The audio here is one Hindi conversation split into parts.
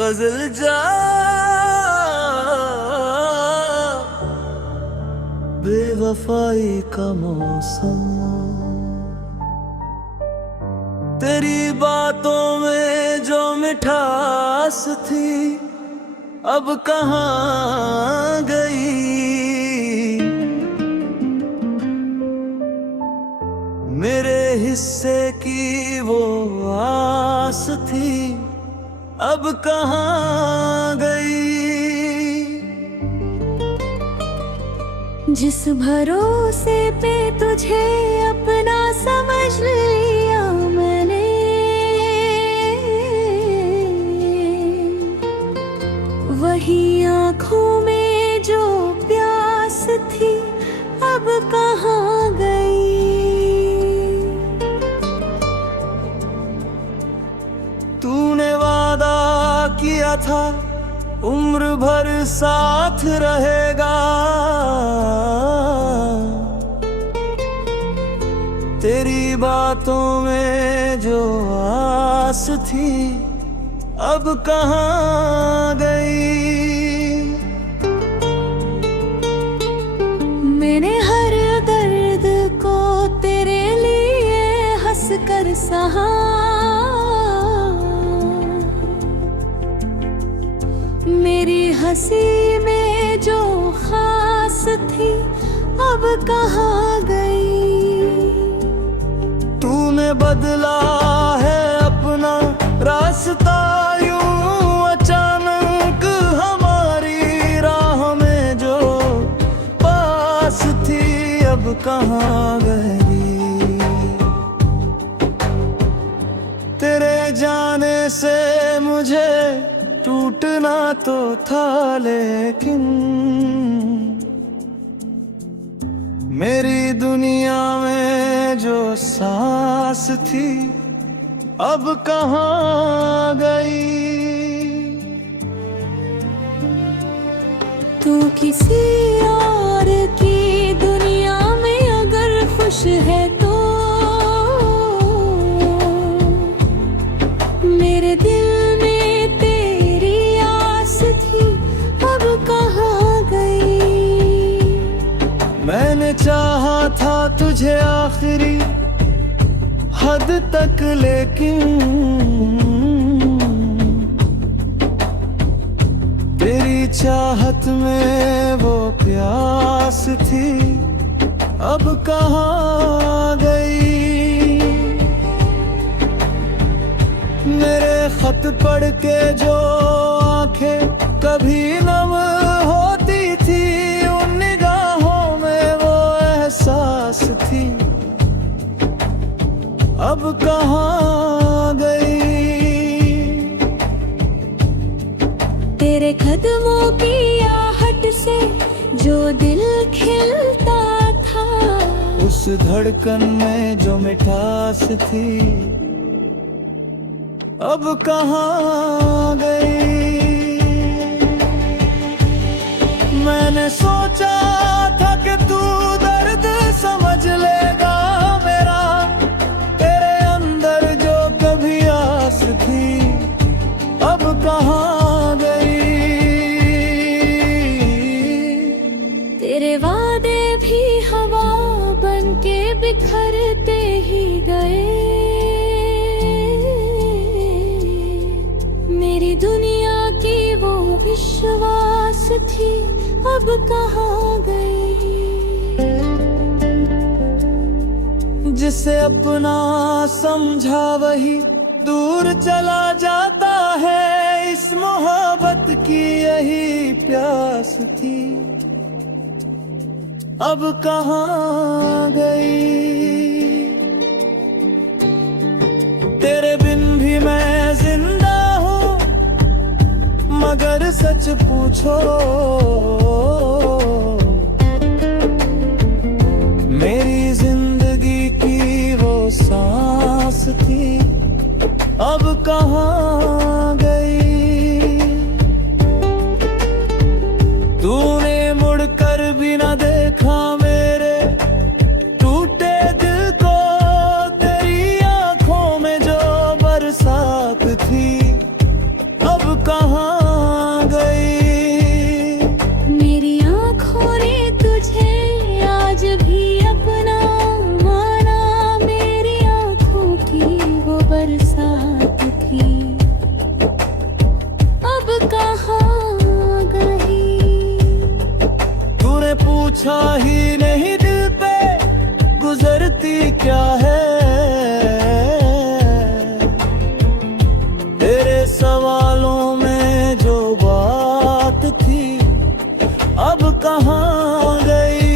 गजल जा बेवफाई का मौसम, तेरी बातों में जो मिठास थी अब कहाँ गई। मेरे हिस्से की वो आस थी अब कहाँ गई। जिस भरोसे पे तुझे अपना समझ लिया मैंने, वही आँखों में जो प्यास थी अब कहाँ गई। तूने वादा किया था उम्र भर साथ रहेगा, तेरी बातों में जो आस थी अब कहाँ गई। मैंने हर दर्द को तेरे लिए हंस कर सहा, मेरी हंसी में जो खास थी अब कहाँ गई। तूने बदला है अपना रास्ता यूं अचानक, हमारी राह में जो पास थी अब कहाँ गई। तेरे जाने से मुझे टूटना तो था लेकिन मेरी दुनिया में जो सांस थी अब कहाँ गई। तू किसी और की दुनिया में अगर खुश है तो मेरे दिल में तेरी आस थी अब कहाँ गई। मैंने चाहा था तुझे आखिरी हद तक लेकिन तेरी चाहत में वो प्यास थी अब कहाँ गई। मेरे खत पढ़ के जो आंखें कभी नम होती थी, उन निगाहों में वो एहसास थी अब कहाँ गई। तेरे कदमों की आहट से जो दिल खिलता था, उस धड़कन में जो मिठास थी अब कहाँ गई। मैंने सोचा था कि तू दर्द समझ लेगा मेरा, तेरे अंदर जो कभी आस थी अब कहाँ गई। तेरे वादे भी हवा बन के बिखरते ही गए, मेरी दुनिया की वो विश्वास थी अब कहाँ गई। जिसे अपना समझा वही दूर चला जाता है, इस मोहब्बत की यही प्यास थी अब कहाँ गई। तेरे बिन भी मैं जिंदा हूँ मगर सच पूछो मेरी जिंदगी की वो सांस थी अब कहाँ गई। तूने मुड़कर भी न देखा मेरे टूटे दिल को, तेरी आंखों में जो बरसात थी अब कहाँ क्या है? तेरे सवालों में जो बात थी अब कहाँ गई?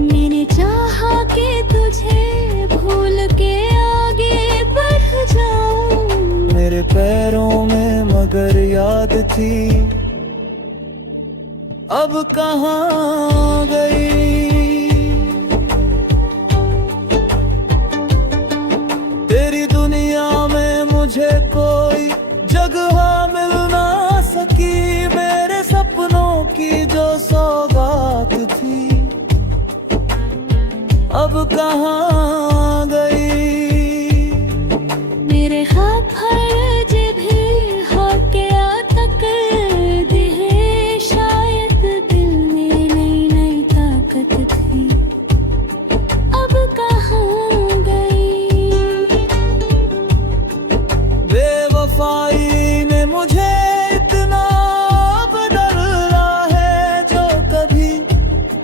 मैंने चाहा कि तुझे भूल के आगे बढ़ जाऊं, मेरे पैरों में मगर याद थी अब कहाँ गई? तेरी दुनिया में मुझे कोई जगह मिल ना सकी, मेरे सपनों की जो सौगात थी अब कहाँ गई? मेरे हाथ फर्ज भी होके तक दे, शायद दिल में नई नई ताकत थी अब कहाँ गई? बेवफाई ने मुझे इतना बदला है, जो कभी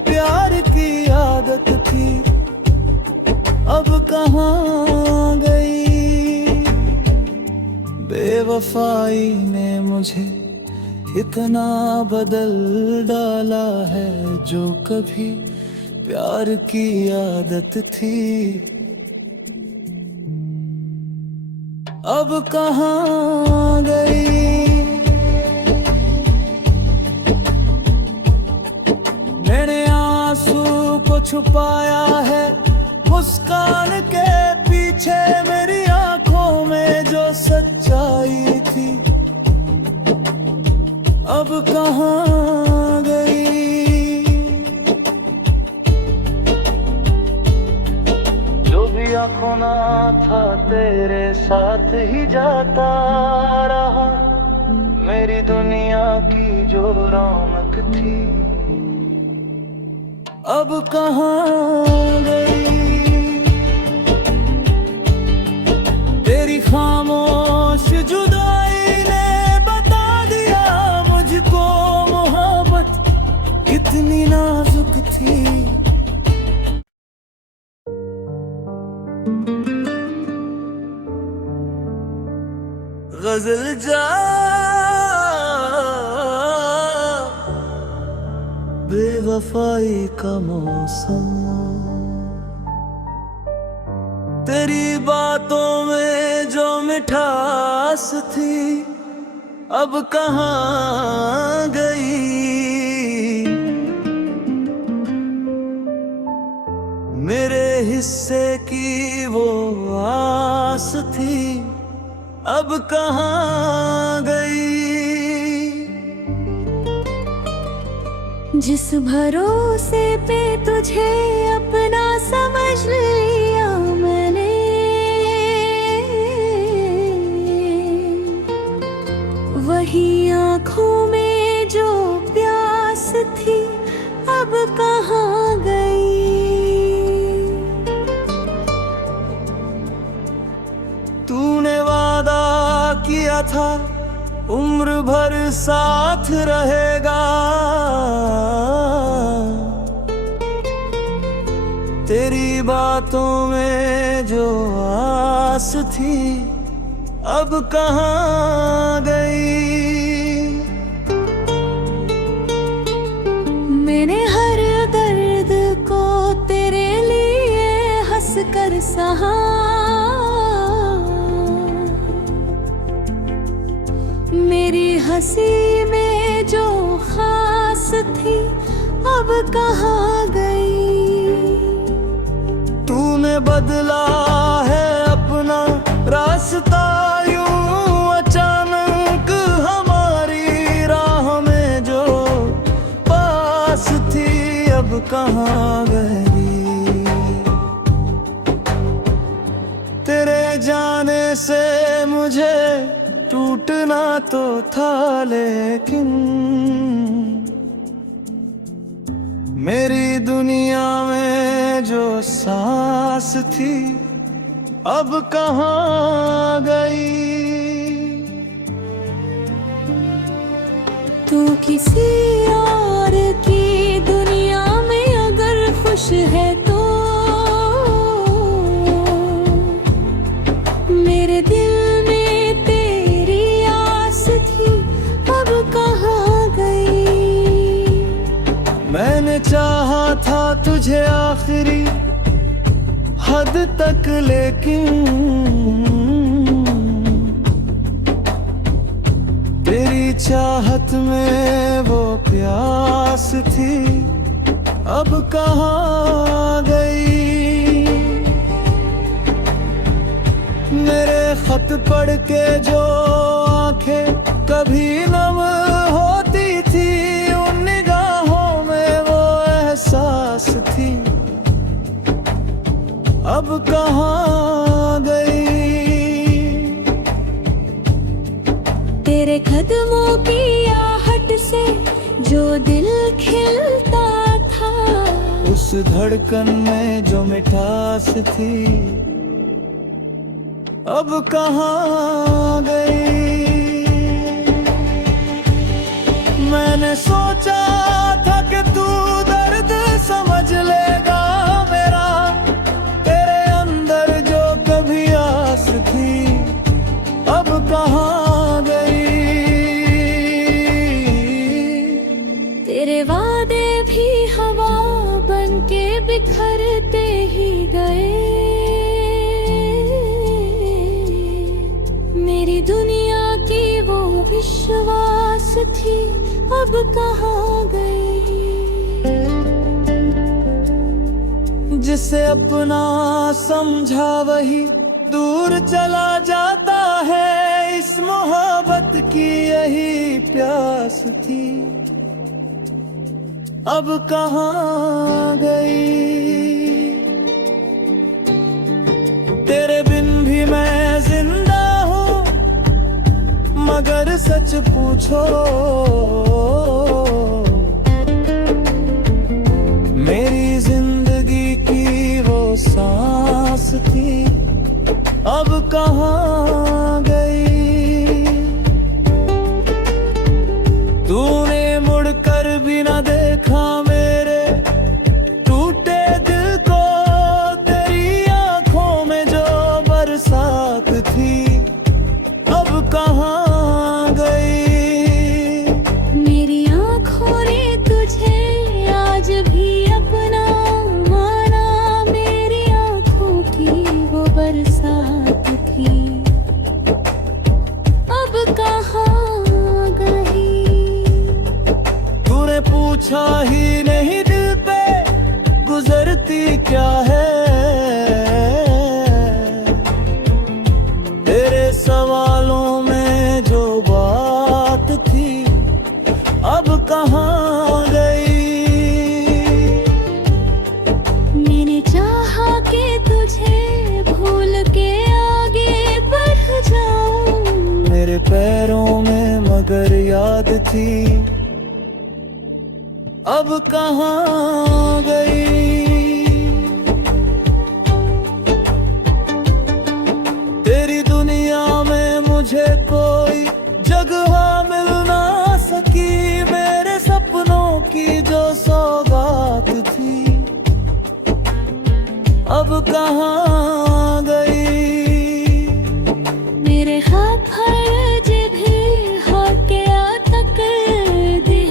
प्यार की आदत थी अब कहाँ गई? बेवफाई ने मुझे इतना बदल डाला है, जो कभी प्यार की आदत थी अब कहाँ गई? मैंने आंसू को छुपाया है मुस्कान के पीछे, मेरी आंखों में जो सच्चाई थी अब कहाँ गई? जो भी आंखों ना था तेरे साथ ही जाता रहा, मेरी दुनिया की जो रौनक थी अब कहाँ गई? तेरी खामोश जुदाई ने बता दिया मुझको मोहब्बत कितनी नाजुक थी। गजल जा बेवफाई का मौसम, तेरी बातों में जो मिठास थी अब कहाँ गई? मेरे हिस्से की वो आस थी अब कहाँ गई? जिस भरोसे पे तुझे अपना समझ लिया मैंने, वही आँखों में जो प्यास थी अब कहाँ गई? तूने वादा किया था उम्र भर साथ रहेगा, तेरी बातों में जो आस थी अब कहाँ गई? मैंने हर दर्द को तेरे लिए हंस कर सहा, मेरी हंसी में जो खास थी अब कहाँ गई? तूने बदला है अपना रास्ता यूं अचानक, हमारी राह में जो पास थी अब कहाँ गई? तेरे जाने से मुझे टूटना तो था, लेकिन मेरी दुनिया में जो सांस थी अब कहाँ गई? तू किसी और की दुनिया में अगर खुश खुश है तो मेरे दिल में तेरी आस थी, अब कहाँ गई। मैंने चाहा था तुझे आखिरी हद तक, लेकिन तेरी चाहत में वो प्यास थी, अब कहाँ गई। मेरे खत पढ़ के जो आंखें कभी नम होती थी, उन निगाहों में वो एहसास थी, अब कहाँ गई। तेरे कदमों की आहट से जो दिल खिलता था, उस धड़कन में जो मिठास थी, अब कहाँ गई। मैंने सोचा था कि तू दर्द समझ लेगा मेरा, तेरे अंदर जो कभी आस थी, अब कहाँ गई। तेरे वादे भी हवा बन के बिखरते ही गए। मेरी दुनिया की वो विश्वास थी, अब कहाँ गई। जिसे अपना समझा वही दूर चला जाता है, इस मोहब्बत की यही प्यास थी, अब कहाँ गई। तेरे बिन भी मैं जिंदा हूँ, मगर सच पूछो मेरी जिंदगी की वो सांस थी, अब कहाँ गई। तूने मुड़कर भी न देखा मेरे टूटे दिल को, तेरी आंखों में जो बरसात थी, अब कहाँ गई। मेरी आँखों ने तुझे आज भी अपना माना, मेरी आँखों की वो बरसात थी, अब कहाँ गई। तूने पूछा ही नहीं दिल पे गुजरती क्या है, तेरे सवालों में जो बात थी, अब कहाँ गई। मैंने चाहा कि तुझे भूल के आगे बढ़ जाऊं, मेरे पैरों में मगर याद थी, अब कहाँ गई। तेरी दुनिया में मुझे कोई जगह मिल ना सकी, मेरे सपनों की जो सौगात थी, अब कहाँ गई। मेरे हाथ फर्ज भी होके तक दे,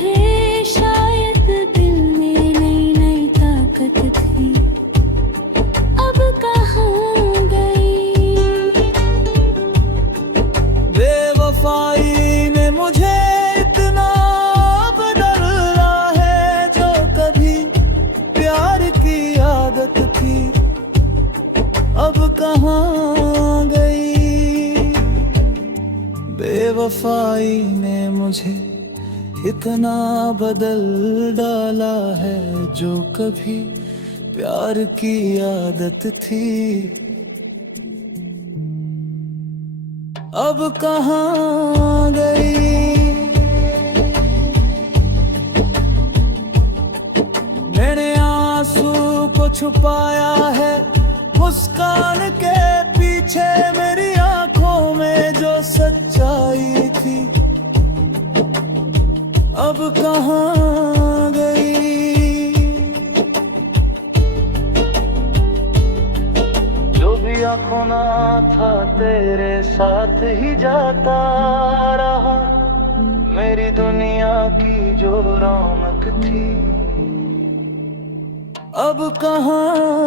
शायद दिल में नई नई ताकत थी, अब कहाँ गई। बेवफाई ने मुझे इतना बदला है, जो कभी प्यार की आदत थी, अब कहाँ गई। बेवफाई ने मुझे इतना बदल डाला है, जो कभी प्यार की आदत थी, अब कहाँ गई। मैंने आंसू को छुपाया है मुस्कान के पीछे, मेरी आंखों में जो सच्चाई थी, अब कहाँ गई। या खुना था तेरे साथ ही जाता रहा, मेरी दुनिया की जो रौनक थी। अब कहाँ